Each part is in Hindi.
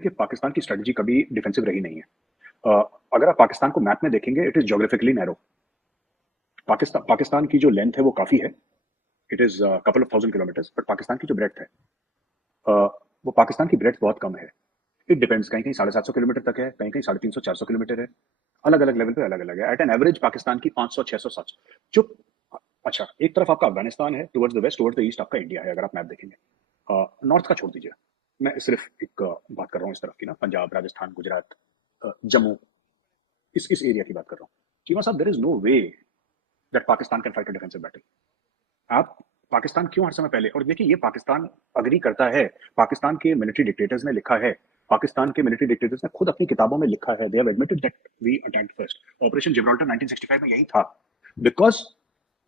कि पाकिस्तान की स्ट्रेटजी कभी डिफेंसिव रही नहीं है। अगर आप पाकिस्तान को मैप में देखेंगे, it is geographically narrow. Pakistan Pakistan की जो लेंथ है वो काफी है, it is couple of thousand kilometres, but Pakistan की जो ब्रेड्थ है, uh, वो पाकिस्तान की ब्रेड्थ बहुत कम है। इट डिपेंड्स, कहीं कहीं 750 किलोमीटर तक है, कहीं कहीं 350 400 किलोमीटर है। अलग अलग लेवल पे अलग अलग है। एट एन एवरेज पाकिस्तान की 500 600 700 जो। अच्छा, एक तरफ आपका अफगानिस्तान है, towards the west, towards the east आपका इंडिया है, अगर आप मैप देखेंगे। नॉर्थ का छोड़ दीजिए, मैं सिर्फ एक बात कर रहा हूँ इस तरफ की ना, पंजाब, राजस्थान, गुजरात, जम्मू, इस एरिया की बात कर रहा हूँ। चीमा साहब, there is no way that Pakistan can fight a defensive battle. आप पाकिस्तान क्यों हर समय पहले, और देखिए ये पाकिस्तान अग्री करता है, पाकिस्तान के मिलिट्री डिक्टेटर्स ने लिखा है, पाकिस्तान के मिलिट्री डिक्टेटर्स ने खुद अपनी किताबों में लिखा है, they have admitted that we attacked first. Operation Gibraltar 1965 में यही था। बिकॉज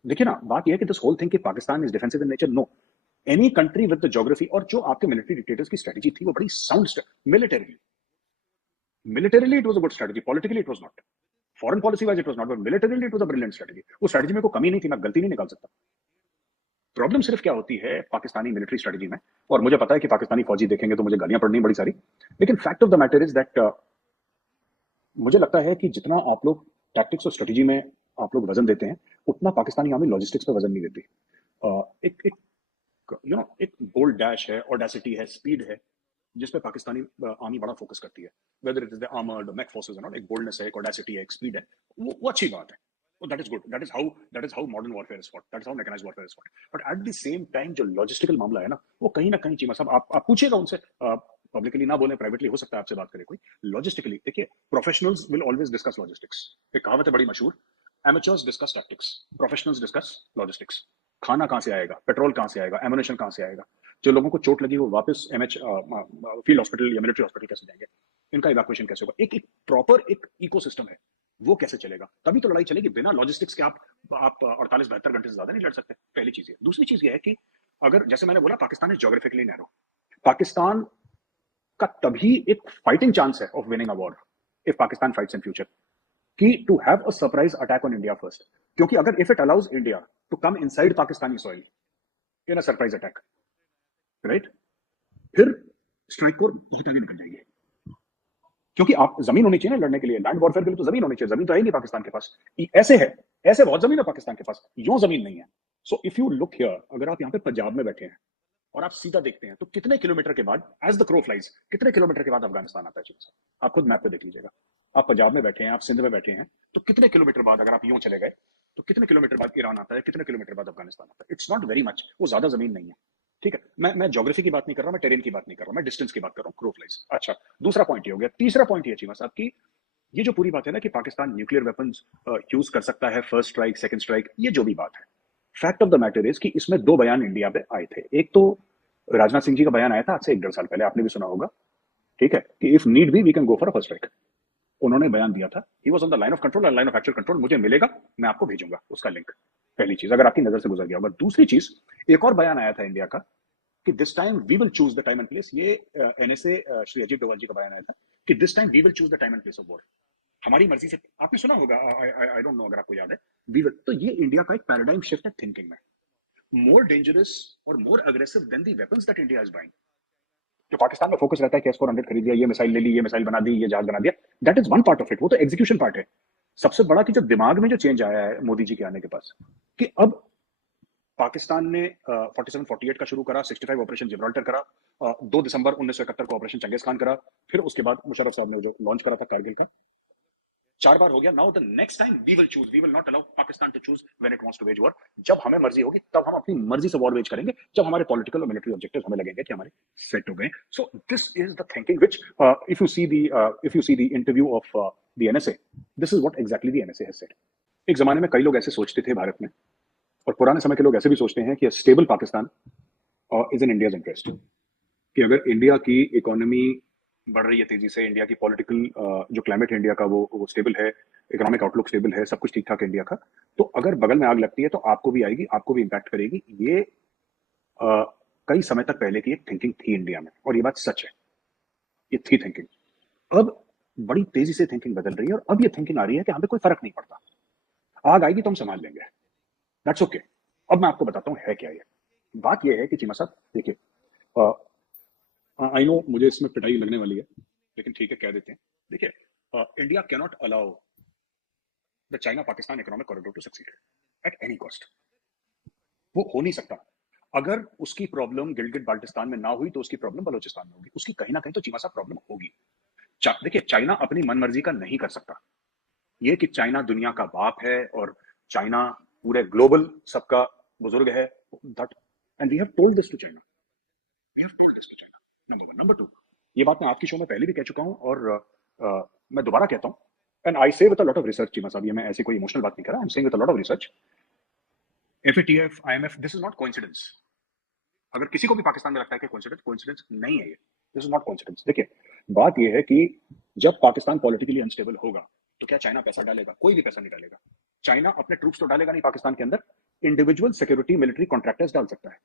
देखिए ना, बात यह है कि दिस होल थिंग कि Pakistan is defensive in nature, no. Any country with the geography, और जो आपके मिलिट्री डिक्टेटर्स की स्ट्रेटजी थी वो बड़ी sound, militarily militarily it was a good strategy, politically it was not, foreign policy wise it was not, but militarily it was a brilliant strategy. उस स्ट्रेटजी में कोई कमी नहीं थी, मैं गलती नहीं निकाल सकता। प्रॉब्लम सिर्फ क्या होती है पाकिस्तानी मिलिट्री स्ट्रेटजी में, और मुझे पता है कि पाकिस्तानी फौजी देखेंगे तो मुझे गालियां पड़नी बड़ी सारी, लेकिन fact of the matter is that मुझे लगता है कि जितना आप लोग टैक्टिक्स और स्ट्रेटजी में आप लोग वजन देते हैं, उतना पाकिस्तानी आर्मी लॉजिस्टिक्स पे वजन नहीं देती। एक एक एक बोल्ड डैश है, ऑडेसिटी है, स्पीड है, जिस पे पाकिस्तानी आर्मी बड़ा फोकस करती है, whether it is the armoured mech forces और नॉट। एक बोल्डनेस है, एक ऑडेसिटी है, एक स्पीड है, वो अच्छी बात है। That is good, that is how modern warfare is fought, that is how mechanised warfare is fought. But at the same time जो लॉजिस्टिकल मामला है ना, वो कहीं ना कहीं चीमा साहब, आप पूछिएगा उनसे, पब्लिकली ना बोले, प्राइवेटली हो सकता है आपसे बात करे कोई। लॉजिस्टिकली देखिए, professionals will always discuss logistics. एक कहावत है बड़ी मशहूर, amateurs discuss tactics, professionals discuss logistics. खाना कहाँ से आएगा, पेट्रोल कहाँ से आएगा, एमुनेशन कहाँ से आएगा, जो लोगों को चोट लगी वो वापस एमएच फील्ड हॉस्पिटल या मिलिट्री हॉस्पिटल कैसे जाएंगे, इनका इवैक्यूएशन कैसे होगा, एक एक प्रॉपर एक इकोसिस्टम है, वो कैसे चलेगा, तभी तो लड़ाई चलेगी। बिना लॉजिस्टिक्स के आप 48 72 घंटे से ज्यादा नहीं लड़ सकते। पहली चीज है। दूसरी चीज ये है कि अगर, जैसे मैंने बोला, Pakistan is geographically narrow. Pakistan का तभी एक फाइटिंग चांस है of winning a war if Pakistan fights in future, कि to have a surprise attack on India first. क्योंकि अगर if it allows India to come inside Pakistani soil in a surprise attack, right, फिर स्ट्राइक कोर बहुत आगे निकल जाएंगे। क्योंकि आप जमीन होनी चाहिए ना लड़ने के लिए, लैंड वॉरफेयर के लिए तो जमीन होनी चाहिए, जमीन तो है ही नहीं पाकिस्तान के पास। ऐसे है, ऐसे बहुत जमीन है पाकिस्तान के पास, यूं जमीन नहीं है। So if you look here, अगर आप यहाँ पे पंजाब में बैठे हैं और आप सीधा देखते हैं, तो कितने किलोमीटर के बाद, एज द क्रो फ्लाइज, कितने किलोमीटर के बाद अफगानिस्तान आता है चीन से? आप खुद मैप पे देख लीजिएगा। आप पंजाब में बैठे हैं, आप सिंध में बैठे हैं, तो कितने किलोमीटर बाद, अगर आप यूं चले गए, तो कितने किलोमीटर बाद ईरान आता है, कितने किलोमीटर बाद अफगानिस्तान आता है? इट्स नॉट वेरी मच, वो ज्यादा जमीन नहीं है। ठीक है, मैं ज्योग्राफी की बात नहीं कर रहा, मैं टेरेन की बात नहीं कर रहा, मैं डिस्टेंस की बात कर रहा हूँ, क्रो फ्लाइज। अच्छा, दूसरा पॉइंट ये हो गया। तीसरा पॉइंट ये चीमा साहब की, ये जो पूरी बात है ना कि पाकिस्तान न्यूक्लियर वेपन्स यूज कर सकता है, फर्स्ट स्ट्राइक, सेकंड स्ट्राइक, ये जो भी बात है, fact of the matter is कि इसमें दो बयान इंडिया पे आए थे। एक तो राजनाथ सिंह जी का बयान आया था आज से 1 1.5 साल पहले, आपने भी सुना होगा, ठीक है, कि if need be we can go for a first strike. उन्होंने बयान दिया था, he was on the line of control, line of actual control, मुझे मिलेगा, मैं आपको भेजूंगा उसका लिंक। पहली चीज, अगर आपकी नजर से गुजर गया होगा। दूसरी चीज, एक और बयान आया था इंडिया का कि this time we will choose the time and place. ये एनएसए श्री अजीत डोभाल जी का बयान आया था कि this time we will choose the time and place of war. हमारी मर्जी से, आपने सुना होगा, आई डोंट नो अगर आपको याद है, वी विल। तो ये इंडिया का एक पैराडाइम शिफ्ट है थिंकिंग में, मोर डेंजरस और more aggressive than the weapons that India is buying. जो पाकिस्तान में फोकस रहता है कि S-400 खरीद लिया, ये मिसाइल ले ली, ये मिसाइल बना दी, ये जहाज बना दिया, that is one part of it, वो तो एग्जीक्यूशन पार्ट है। सबसे बड़ा कि जो दिमाग में जो चेंज आया है मोदी जी के आने के पास, कि अब पाकिस्तान ने 47-48 का शुरू करा, 65 ऑपरेशन जिब्राल्टर करा, 2 दिसंबर 1971 को ऑपरेशन चंगेज खान करा, फिर उसके बाद मुशर्रफ साहब ने जो लॉन्च करा था कारगिल का, 4 बार हो गया। Now the next time we will choose, we will not allow Pakistan to choose when it wants to wage war. जब हमें मर्जी होगी तब हम अपनी मर्जी से वॉर वेज करेंगे, जब हमारे पॉलिटिकल और मिलिट्री ऑब्जेक्टिव्स हमें लगेंगे कि हमारे सेट हो गए। So this is the thinking which, if you see the interview of the NSA, this is what exactly the NSA has said. एक जमाने में कई लोग ऐसे सोचते थे भारत में, और पुराने समय के लोग ऐसे भी सोचते हैं कि stable Pakistan is in India's interest. कि अगर इंडिया की इकोनॉमी बढ़ रही है तेजी से, इंडिया की पॉलिटिकल जो क्लाइमेट है इंडिया का वो स्टेबल है, इकोनॉमिक आउटलुक स्टेबल है, सब कुछ ठीक ठाक है इंडिया का, तो अगर बगल में आग लगती है तो आपको भी आएगी, आपको भी इंपैक्ट करेगी। ये अ, कई समय तक पहले की एक थिंकिंग थी इंडिया में, और ये बात सच है, ये थी थिंकिंग। अब बड़ी तेजी से थिंकिंग बदल रही है, और अब ये थिंकिंग आ रही है कि हमें कोई फर्क नहीं पड़ता, आग आएगी तो हम संभाल लेंगे, दैट्स ओके। अब मैं आपको बताता हूँ है क्या ये। बात ये है कि चीमा साहब देखिए, आई नो मुझे इसमें पिटाई लगने वाली है, लेकिन ठीक है कह देते हैं। देखिए, India can not allow the China Pakistan economic corridor to succeed at any cost. वो हो नहीं सकता। अगर उसकी प्रॉब्लम गिलगिट बाल्टिस्तान में ना हुई तो उसकी प्रॉब्लम बलोचिस्तान में होगी, उसकी कहीं ना कहीं तो चीमा सा प्रॉब्लम होगी। देखिए, चाइना अपनी मनमर्जी का नहीं कर सकता। ये कि चाइना दुनिया का बाप है और चाइना पूरे ग्लोबल सबका बुजुर्ग है, that and we have told this to China, we have told this to China. Number one. Number two, ये बात मैं आपकी शो में पहले भी कह चुका हूं और मैं दोबारा कहता हूं, एंड आई से with a lot of research. Cheema साहब, ये मैं ऐसी कोई इमोशनल बात नहीं कर रहा, I am saying with a lot of research. FATF, IMF, this is not coincidence. अगर किसी को भी पाकिस्तान में लगता है कि कोइंसिडेंस, कोइंसिडेंस नहीं है ये, दिस इज नॉट कोइंसिडेंस। देखिए, बात ये है कि जब पाकिस्तान पॉलिटिकली अनस्टेबल होगा तो क्या चाइना पैसा डालेगा? कोई भी पैसा नहीं डालेगा। चाइना अपने ट्रूप्स तो डालेगा नहीं पाकिस्तान के अंदर, इंडिविजुअल सिक्योरिटी मिलिट्री कॉन्ट्रैक्टर्स डाल सकता है,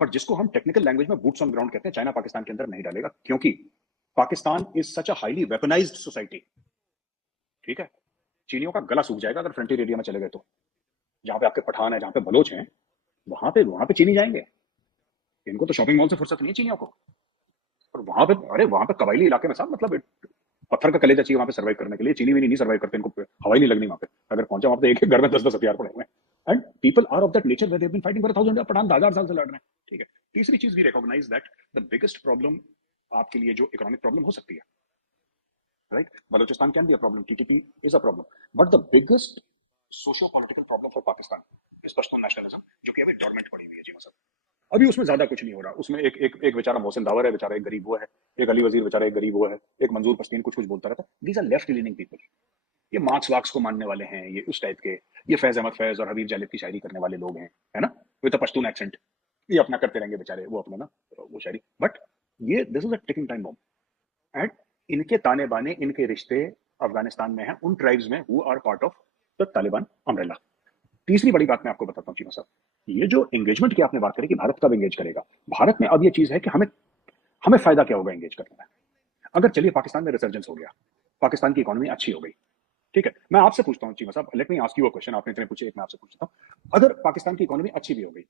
और जिसको हम टेक्निकल लैंग्वेज में बूट्स ऑन ग्राउंड कहते हैं, चाइना पाकिस्तान के अंदर नहीं डालेगा, क्योंकि Pakistan is such a highly weaponised society. ठीक है, चीनियों का गला सूख जाएगा अगर फ्रंटियर एरिया में चले गए तो। जहां पे आपके पठान है, जहां पे बलोच हैं, वहां पे चीनी जाएंगे। इनको तो शॉपिंग मॉल से फुर्सत नहीं है चीनियों को। और वहां पे, अरे वहां पे कबायली इलाके में साहब, मतलब पत्थर का कलेजा चाहिए वहां पे सर्वाइव करने के लिए। चीनी भी नहीं सर्वाइव करते, इनको हवा ही नहीं लगनी वहां पे। अगर पहुंचा वहां पे एक एक घर में 10-10 हथियार पड़े हुए हैं, and people are of that nature where they have been fighting for 1000 year. Pathan 1000 साल से लड़ रहे हैं। ठीक है। तीसरी चीज, we recognise that the biggest problem आपके लिए जो इकोनॉमिक प्रॉब्लम हो सकती है, right, Balochistan can be a problem, TTP is a problem, but the biggest socio political problem for Pakistan is Pashtun nationalism, जो कि अभी डोरमेंट पड़ी हुई है जी। मतलब अभी उसमें ज्यादा कुछ नहीं हो रहा। उसमें एक एक एक बेचारा मोहसिन दावर है, बेचारा एक गरीब वो है, एक अली वजीर बेचारा एक गरीब वो है, एक मंजूर पश्तीन कुछ कुछ बोलता रहता है। These are left leaning people. ये मार्क्स वार्क्स को मानने वाले हैं, ये उस टाइप के, ये फैज अहमद फैज और हबीब जालिब की शायरी करने वाले लोग हैं, है ना, विद पश्तून एक्सेंट। ये अपना करते रहेंगे बेचारे, वो अपना ना वो शायरी। बट ये this is a ticking time bomb, and इनके ताने बाने, इनके रिश्ते अफगानिस्तान में हैं उन ट्राइब्स में who are part of the Taliban umbrella. तीसरी बड़ी बात मैं आपको बताता हूँ चीमा साहब, ये जो एंगेजमेंट की आपने बात करी कि भारत कब एंगेज करेगा, भारत में अब ये चीज है कि हमें हमें फायदा क्या होगा एंगेज करने में। अगर चलिए पाकिस्तान में रिसर्जेंस हो गया, पाकिस्तान की इकोनॉमी अच्छी हो गई, ठीक है, मैं आपसे पूछता हूँ चीमा साहब, let me ask you a question, आपने इतने पूछे, एक मैं आपसे पूछता हूँ। अगर पाकिस्तान की इकोनॉमी अच्छी भी हो गई,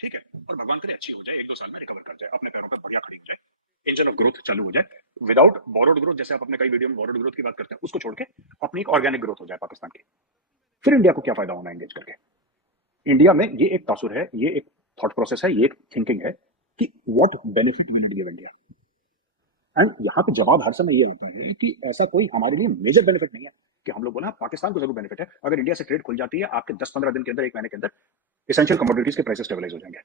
ठीक है, और भगवान करे अच्छी हो जाए, 1-2 साल में रिकवर कर जाए, अपने पैरों पर बढ़िया खड़ी हो जाए, इंजन ऑफ ग्रोथ चालू हो जाए, विदाउट बोरोड ग्रोथ, जैसे आप अपने कई वीडियो में बोरोड ग्रोथ की बात करते हैं, उसको छोड़ के अपनी एक ऑर्गेनिक ग्रोथ हो जाए पाकिस्तान की, फिर इंडिया को क्या फायदा होना एंगेज करके? इंडिया में ये एक तासुर है, ये एक थॉट प्रोसेस है, ये एक थिंकिंग है कि what benefit will it give India. And यहाँ पे जवाब हर समय ये आता है कि ऐसा कोई हमारे लिए मेजर बेनिफिट नहीं है कि हम लोग बोला पाकिस्तान को जरूर बेनिफिट है। अगर इंडिया से ट्रेड खुल जाती है, आपके 10-15 दिन के अंदर, 1 महीने के अंदर, एसेंशियल कमोडिटीज के प्राइसेस स्टेबलाइज हो जाएंगे।